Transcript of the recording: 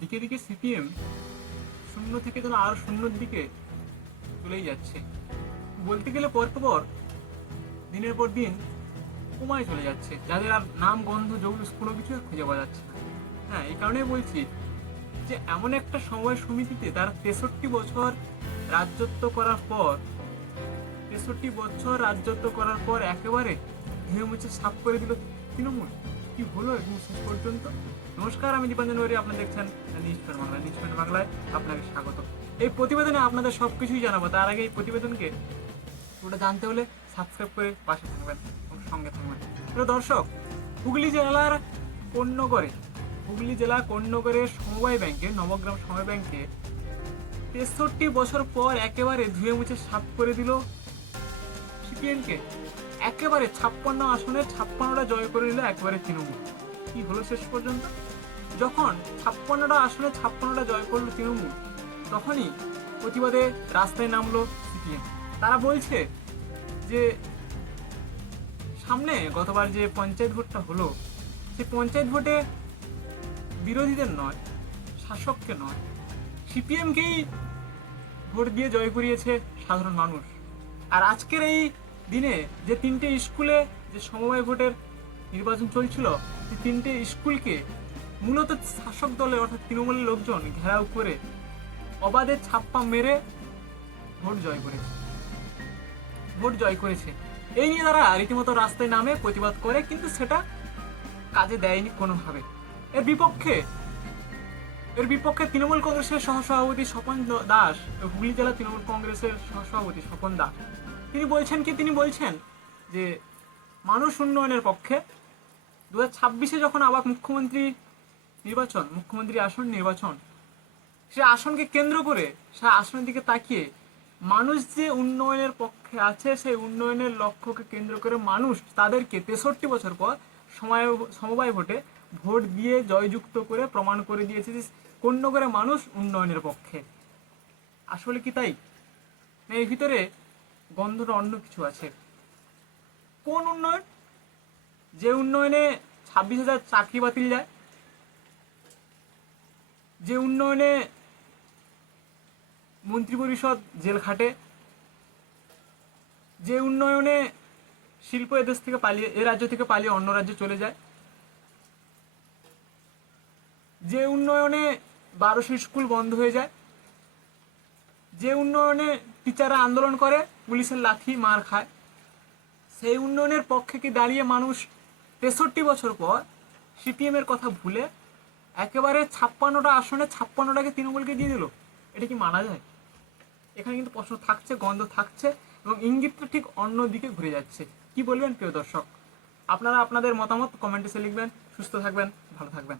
দিকে দিকে সিপিএম শূন্য থেকে যেন আরও শূন্যর দিকে চলেই যাচ্ছে। বলতে গেলে পর পর দিনের পর দিন কমায় চলে যাচ্ছে। যাদের আর নাম, গন্ধ জৌলুস কোনো কিছু খুঁজে পাওয়া যাচ্ছে না। হ্যাঁ এই কারণেই বলছি যে এমন একটা সময় সমিতিতে তারা তেষট্টি বছর রাজত্ব করার পর, তেষট্টি বছর রাজত্ব করার পর একেবারে ধুয়ে মুছে সাফ করে দিল তৃণমূল। কি হলো এখন শেষ পর্যন্ত? নমস্কার, আমি দীপাঞ্জন বাড়ি আপনারা দেখছেন news point Bangla. News point বাংলায় আপনাকে স্বাগত। এই প্রতিবেদনে আপনাদের সব কিছুই জানাব। তার আগে এই প্রতিবেদনকে ওটা জানতে হলে সাবস্ক্রাইব করে পাশে থাকবেন এবং সঙ্গে থাকবেন। দর্শক, হুগলি জেলার কোন্নগরে, হুগলি জেলা কোন্নগরের সমবায় ব্যাংকে, নবগ্রাম সমবায় ব্যাংকে তেষট্টি বছর পর একেবারে ধুয়ে মুছে সাফ করে দিল সিপিএমকে। একেবারে ছাপ্পান্ন আসনে ছাপ্পান্নটা জয় করে নিল একবারে তৃণমূল। কি হলো শেষ পর্যন্ত? যখন ছাপ্পান্নটা আসনে ছাপ্পান্নটা জয় করল তৃণমূল, তখনই প্রতিবাদে রাস্তায় নামলো সিপিএম। তারা বলছে যে, সামনে গতবার যে পঞ্চায়েত ভোটটা হলো, সেই পঞ্চায়েত ভোটে বিরোধীদের নয়, শাসককে নয়, সিপিএমকেই ভোট দিয়ে জয় করিয়েছে সাধারণ মানুষ। আর আজকের এই দিনে যে তিনটে স্কুলে যে সমবায় ভোটের নির্বাচন চলছিল, সেই তিনটে স্কুলকে মূলত শাসক দলের অর্থাৎ তৃণমূলের লোকজন ঘেরাও করে অবাধে ছাপ্পা মেরে ভোট জয় করেছে। ভোট জয় করেছে। এই নিয়ে তারা রীতিমতো রাস্তায় নামে, প্রতিবাদ করে, কিন্তু সেটা কাজে দেয়নি কোনোভাবে। এর বিপক্ষে এর বিপক্ষে তৃণমূল কংগ্রেসের সহসভাপতি স্বপন দাস হুগলি জেলা তৃণমূল কংগ্রেসের সহসভাপতি স্বপন দাস। তিনি বলছেন কি? তিনি বলছেন যে মানুষ উন্নয়নের পক্ষে দু ছাব্বিশে যখন আবার মুখ্যমন্ত্রী নির্বাচন, মুখ্যমন্ত্রী আসন নির্বাচন, সে আসনকে কেন্দ্র করে, সে আসনের দিকে তাকিয়ে মানুষ যে উন্নয়নের পক্ষে আছে, সেই উন্নয়নের লক্ষ্যকে কেন্দ্র করে মানুষ তাদেরকে তেষট্টি বছর পর সময়, সমবায় ভোটে ভোট দিয়ে জয়যুক্ত করে প্রমাণ করে দিয়েছে যে কোন করে মানুষ উন্নয়নের পক্ষে। আসলে কি তাই? এর ভিতরে গন্ধটা অন্য কিছু আছে। কোন উন্নয়ন? যে উন্নয়নে ছাব্বিশ হাজার চাকরি বাতিল যায়, যে উন্নয়নে মন্ত্রিপরিষদ জেল খাটে, যে উন্নয়নে শিল্প এদেশ থেকে পালিয়ে, এ রাজ্য থেকে পালিয়ে অন্য রাজ্যে চলে যায়, যে উন্নয়নে বারোশো স্কুল বন্ধ হয়ে যায়, যে উন্নয়নে টিচাররা আন্দোলন করে পুলিশের লাঠি মার খায়। সেই উন্নয়নের পক্ষে কি দাঁড়িয়ে মানুষ তেষট্টি বছর পর সিপিএম এর কথা ভুলে একেবারে ছাপ্পান্নটা আসনে ছাপ্পান্নটাকে তৃণমূলকে দিয়ে দিল? এটা কি মানা যায়? এখানে কিন্তু প্রশ্ন থাকছে, গন্ধ থাকছে এবং ইঙ্গিতটা ঠিক অন্য দিকে ঘুরে যাচ্ছে। কি বলবেন প্রিয় দর্শক? আপনারা আপনাদের মতামত কমেন্টে লিখবেন। সুস্থ থাকবেন, ভালো থাকবেন।